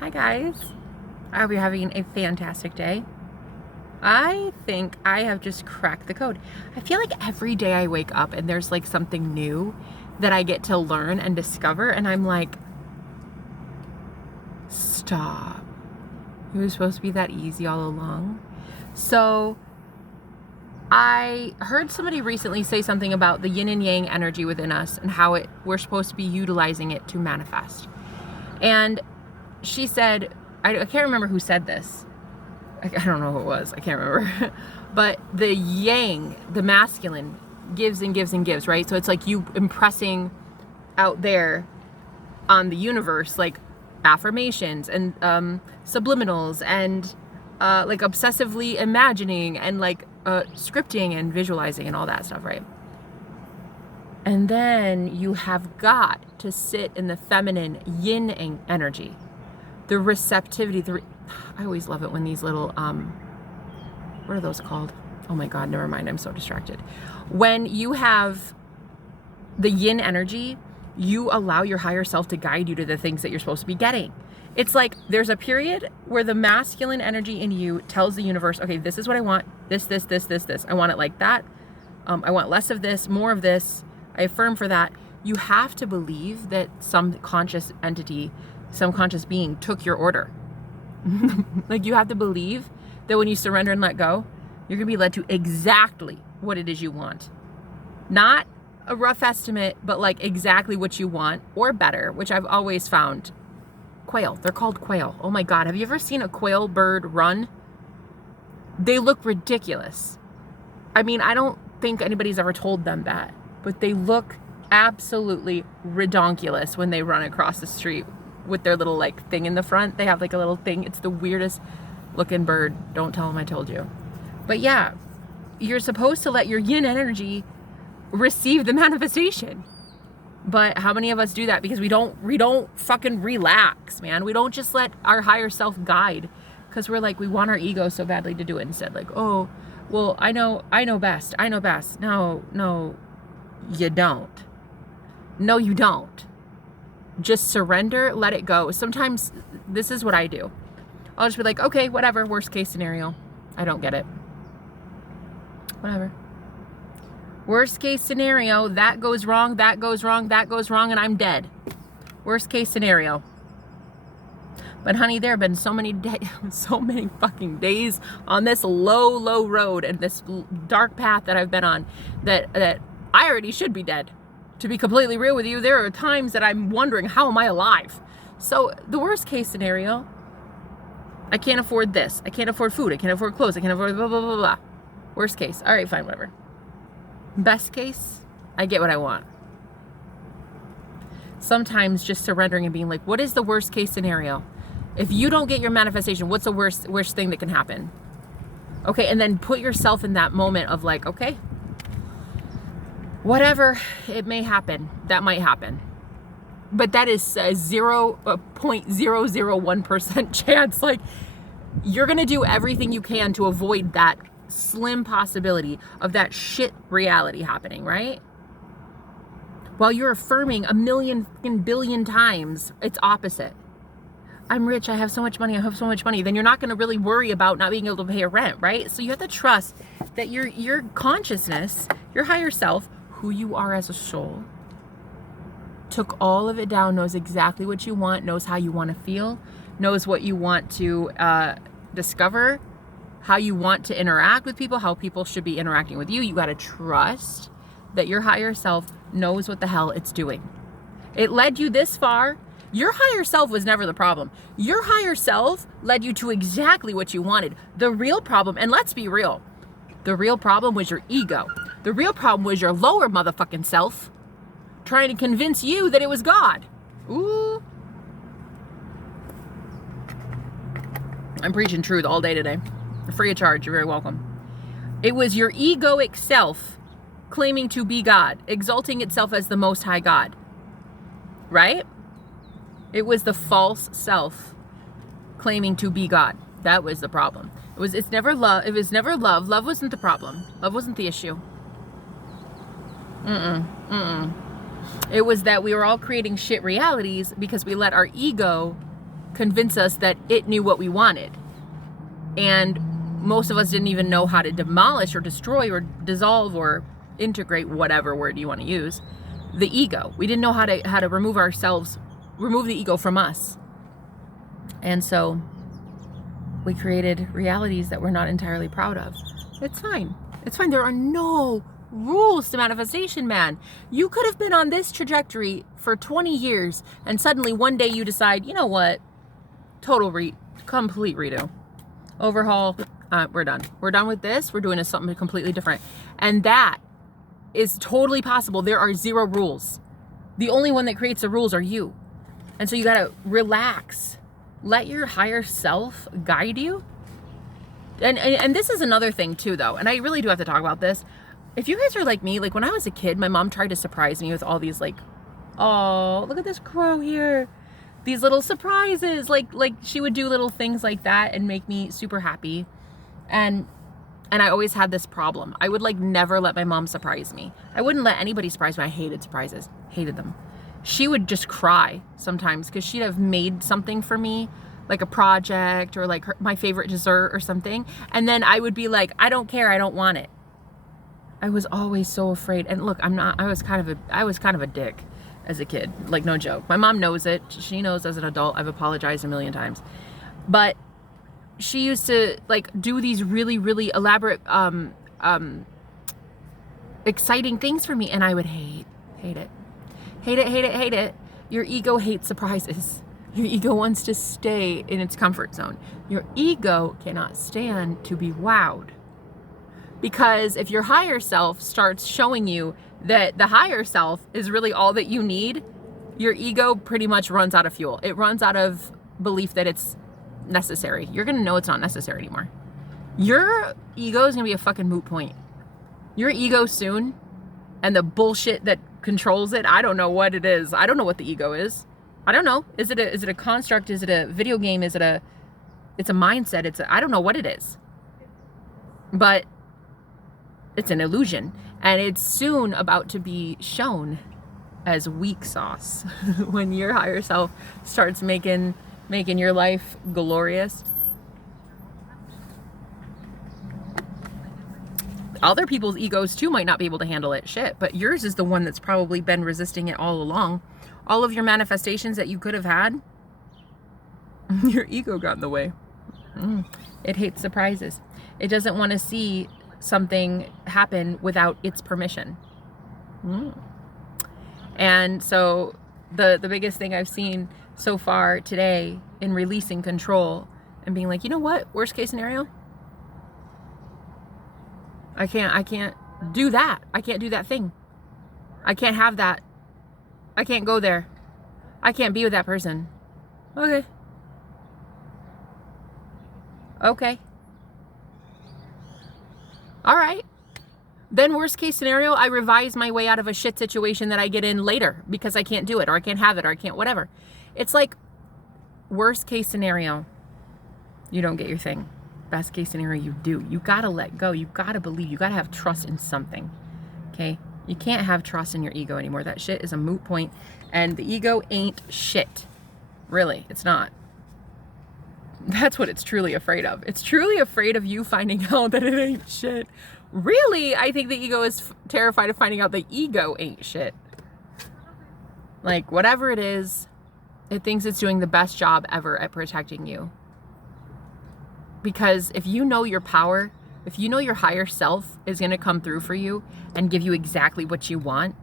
Hi guys. I hope you're having a fantastic day. I think I have just cracked the code. I feel like every day I wake up and there's like something new that I get to learn and discover, and I'm like, stop. It was supposed to be that easy all along. So I heard somebody recently say something about the yin and yang energy within us and how we're supposed to be utilizing it to manifest. And she said, I can't remember who said this. I don't know who it was. I can't remember. But the yang, the masculine, gives and gives and gives, right? So it's like you impressing out there on the universe, like affirmations and subliminals and like obsessively imagining and like scripting and visualizing and all that stuff, right? And then you have got to sit in the feminine yin energy, the receptivity. I always love it when these little, what are those called? Oh my God, never mind. I'm so distracted. When you have the yin energy, you allow your higher self to guide you to the things that you're supposed to be getting. It's like there's a period where the masculine energy in you tells the universe, okay, this is what I want. This. I want it like that. I want less of this, more of this. I affirm for that. You have to believe that some conscious entity, some conscious being took your order. Like you have to believe that when you surrender and let go, you're going to be led to exactly what it is you want. Not a rough estimate, but like exactly what you want or better, which I've always found. Quail. They're called quail. Oh my God. Have you ever seen a quail bird run? They look ridiculous. I mean, I don't think anybody's ever told them that, but they look absolutely redonkulous when they run across the street with their little like thing in the front. They have like a little thing. It's the weirdest looking bird. Don't tell them I told you. But yeah, you're supposed to let your yin energy receive the manifestation. But how many of us do that? Because we don't fucking relax, man. We don't just let our higher self guide, because we're like, we want our ego so badly to do it instead. Like, oh, well, I know best. No, you don't. No, you don't. Just surrender, let it go. Sometimes this is what I do. I'll just be like, okay, whatever, worst case scenario. I don't get it. Whatever. Worst case scenario, that goes wrong, and I'm dead. Worst case scenario. But honey, there have been so many fucking days on this low road and this dark path that I've been on that I already should be dead. To be completely real with you, there are times that I'm wondering, how am I alive? So the worst case scenario, I can't afford this. I can't afford food. I can't afford clothes. I can't afford blah, blah, blah, blah. Worst case. All right, fine, whatever. Best case, I get what I want. Sometimes just surrendering and being like, what is the worst case scenario? If you don't get your manifestation, what's the worst thing that can happen? Okay, and then put yourself in that moment of like, okay, whatever, it may happen. That might happen. But that is a 0.001% chance. Like, you're going to do everything you can to avoid that slim possibility of that shit reality happening, right? While you're affirming a million and billion times its opposite. I'm rich, I have so much money, then you're not going to really worry about not being able to pay a rent, right? So you have to trust that your consciousness, your higher self, who you are as a soul, took all of it down, knows exactly what you want, knows how you want to feel, knows what you want to discover, how you want to interact with people, how people should be interacting with you. You got to trust that your higher self knows what the hell it's doing. It led you this far. Your higher self was never the problem. Your higher self led you to exactly what you wanted. The real problem, and let's be real, the real problem was your ego. The real problem was your lower motherfucking self trying to convince you that it was God. Ooh. I'm preaching truth all day today. Free of charge. You're very welcome. It was your egoic self claiming to be God, exalting itself as the most high God. Right? It was the false self claiming to be God. That was the problem. It's never love. It was never love. Love wasn't the problem. Love wasn't the issue. It was that we were all creating shit realities because we let our ego convince us that it knew what we wanted. And most of us didn't even know how to demolish or destroy or dissolve or integrate, whatever word you want to use, the ego. We didn't know how to remove the ego from us. And so we created realities that we're not entirely proud of. It's fine. It's fine. There are no rules to manifestation, man. You could have been on this trajectory for 20 years and suddenly one day you decide, you know what? Complete redo. Overhaul. We're done. We're done with this. We're doing something completely different. And that is totally possible. There are zero rules. The only one that creates the rules are you. And so you got to relax. Let your higher self guide you. And this is another thing too, though. And I really do have to talk about this. If you guys are like me, like when I was a kid, my mom tried to surprise me with all these like, oh, look at this crow here. These little surprises. Like she would do little things like that and make me super happy. And I always had this problem. I would like never let my mom surprise me. I wouldn't let anybody surprise me. I hated surprises. Hated them. She would just cry sometimes because she'd have made something for me, like a project or like my favorite dessert or something. And then I would be like, I don't care. I don't want it. I was always so afraid. And look, I was kind of a dick as a kid. Like, no joke. My mom knows it. She knows as an adult. I've apologized a million times. But she used to like do these really, really elaborate, exciting things for me. And I would hate it. Hate it. Your ego hates surprises. Your ego wants to stay in its comfort zone. Your ego cannot stand to be wowed. Because if your higher self starts showing you that the higher self is really all that you need, your ego pretty much runs out of fuel. It runs out of belief that it's necessary. You're going to know it's not necessary anymore. Your ego is going to be a fucking moot point. Your ego soon, and the bullshit that controls it, I don't know what it is. I don't know what the ego is. I don't know. Is it a construct? Is it a video game? It's a mindset. I don't know what it is. But it's an illusion. And it's soon about to be shown as weak sauce when your higher self starts making your life glorious. Other people's egos too might not be able to handle it. Shit. But yours is the one that's probably been resisting it all along. All of your manifestations that you could have had, your ego got in the way. It hates surprises. It doesn't want to see something happen without its permission. And so the biggest thing I've seen so far today in releasing control and being like, you know what? Worst case scenario. I can't do that. I can't do that thing. I can't have that. I can't go there. I can't be with that person. Okay. All right. Then worst case scenario, I revise my way out of a shit situation that I get in later because I can't do it or I can't have it or I can't whatever. It's like worst case scenario, you don't get your thing. Best case scenario, you do. You got to let go. You got to believe. You got to have trust in something. Okay? You can't have trust in your ego anymore. That shit is a moot point. And the ego ain't shit. Really, it's not. That's what it's truly afraid of. It's truly afraid of you finding out that it ain't shit. Really, I think the ego is terrified of finding out the ego ain't shit. Like, whatever it is, it thinks it's doing the best job ever at protecting you. Because if you know your power, if you know your higher self is going to come through for you and give you exactly what you want,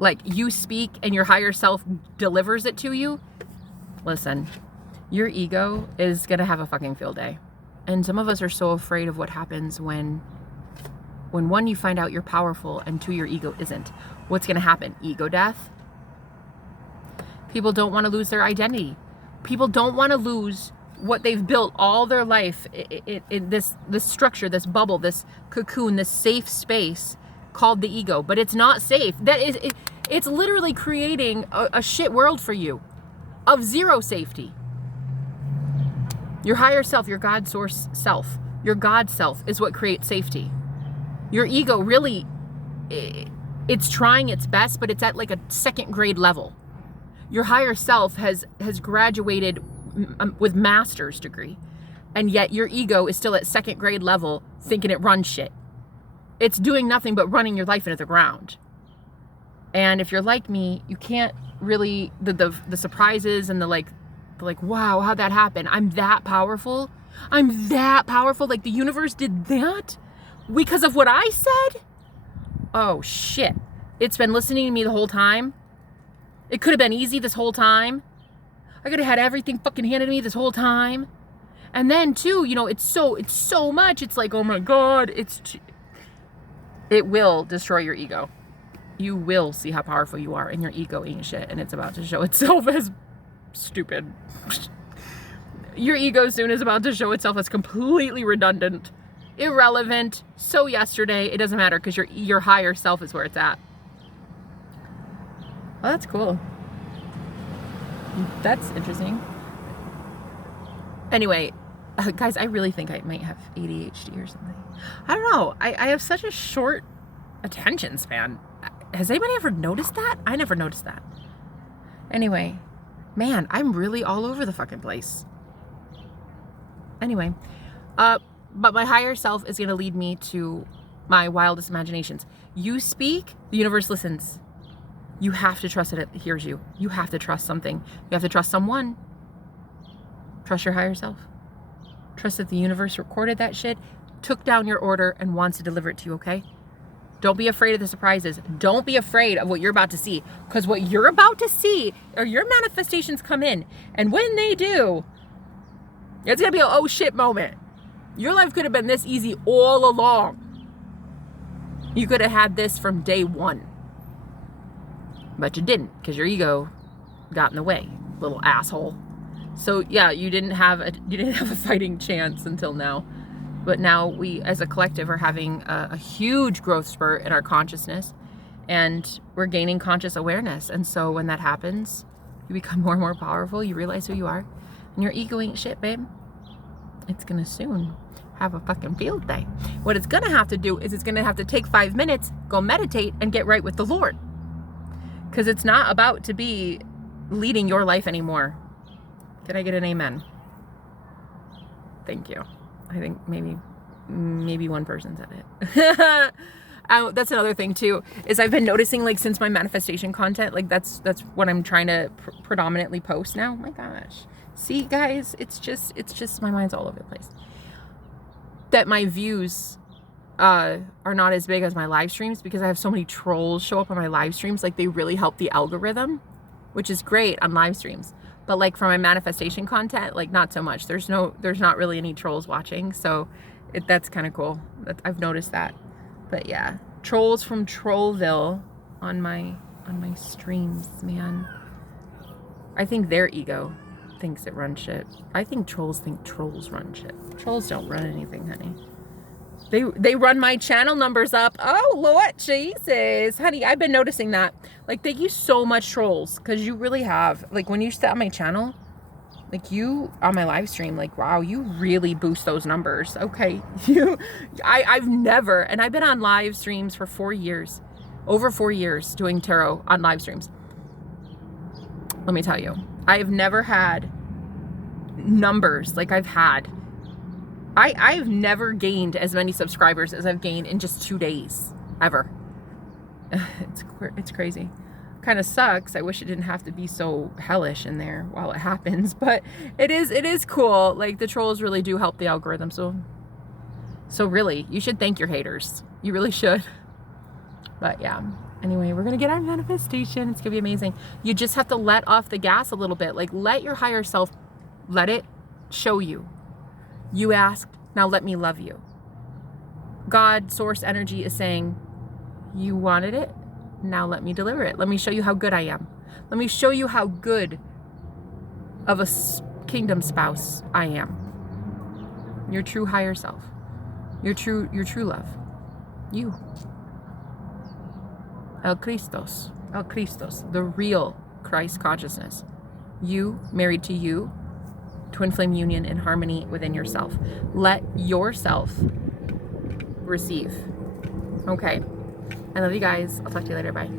like you speak and your higher self delivers it to you, listen, your ego is going to have a fucking field day. And some of us are so afraid of what happens when one, you find out you're powerful, and two, your ego isn't. What's going to happen? Ego death? People don't want to lose their identity. People don't want to lose what they've built all their life in this structure, this bubble, this cocoon, this safe space called the ego. But it's not safe. It's literally creating a shit world for you of zero safety. Your higher self, your God source self, your God self is what creates safety. Your ego really, it's trying its best, but it's at like a second grade level. Your higher self has graduated with master's degree, and yet your ego is still at second grade level thinking it runs shit. It's doing nothing but running your life into the ground. And if you're like me, you can't really, the surprises and the like, wow, how'd that happen? I'm that powerful. I'm that powerful. Like the universe did that because of what I said. Oh shit. It's been listening to me the whole time. It could have been easy this whole time. I could have had everything fucking handed to me this whole time. And then too, you know, it's so much. It's like, oh my God, it will destroy your ego. You will see how powerful you are, and your ego ain't shit, and it's about to show itself as stupid. Your ego soon is about to show itself as completely redundant, irrelevant, so yesterday. It doesn't matter because your higher self is where it's at. Well, that's cool. That's interesting. Anyway, guys, I really think I might have ADHD or something. I don't know. I have such a short attention span. Has anybody ever noticed that? I never noticed that. Anyway, man, I'm really all over the fucking place. Anyway, but my higher self is going to lead me to my wildest imaginations. You speak, the universe listens. You have to trust that it hears you. You have to trust something. You have to trust someone. Trust your higher self. Trust that the universe recorded that shit, took down your order, and wants to deliver it to you, okay? Don't be afraid of the surprises. Don't be afraid of what you're about to see. Because what you're about to see are your manifestations come in. And when they do, it's going to be an oh shit moment. Your life could have been this easy all along. You could have had this from day one. But you didn't, because your ego got in the way, little asshole. So yeah, you didn't have a fighting chance until now. But now we, as a collective, are having a huge growth spurt in our consciousness, and we're gaining conscious awareness. And so when that happens, you become more and more powerful. You realize who you are, and your ego ain't shit, babe. It's gonna soon have a fucking field day. What it's gonna have to do is it's gonna have to take 5 minutes, go meditate, and get right with the Lord. Because it's not about to be leading your life anymore. Can I get an amen? Thank you. I think maybe one person said it. That's another thing too, is I've been noticing, like, since my manifestation content, like that's what I'm trying to predominantly post now. Oh my gosh. See guys, it's just my mind's all over the place. That my views are not as big as my live streams because I have so many trolls show up on my live streams. Like, they really help the algorithm, which is great on live streams. But like for my manifestation content, like not so much. There's not really any trolls watching. So that's kind of cool. I've noticed that. But yeah, trolls from Trollville on my streams, man. I think their ego thinks it runs shit. I think trolls think trolls run shit. Trolls don't run anything, honey. They run my channel numbers up. Oh, Lord Jesus. Honey, I've been noticing that. Like, thank you so much, trolls. Because you really have. Like, when you sit on my channel, like, you, on my live stream, like, wow, you really boost those numbers. Okay. I've never, and I've been on live streams for 4 years. Over 4 years doing tarot on live streams. Let me tell you. I've never had numbers like I've had. I've never gained as many subscribers as I've gained in just 2 days, ever. It's crazy. Kind of sucks. I wish it didn't have to be so hellish in there while it happens, but it is cool. Like, the trolls really do help the algorithm. So really, you should thank your haters. You really should. But yeah. Anyway, we're gonna get our manifestation. It's gonna be amazing. You just have to let off the gas a little bit. Like, let your higher self, let it show you. You asked, now let me love you. God, source energy is saying, you wanted it, now let me deliver it. Let me show you how good I am. Let me show you how good of a kingdom spouse I am. Your true higher self. Your true love. You. El Christos, the real Christ consciousness. You, married to you, twin flame union in harmony within yourself. Let yourself receive. Okay. I love you guys. I'll talk to you later. Bye.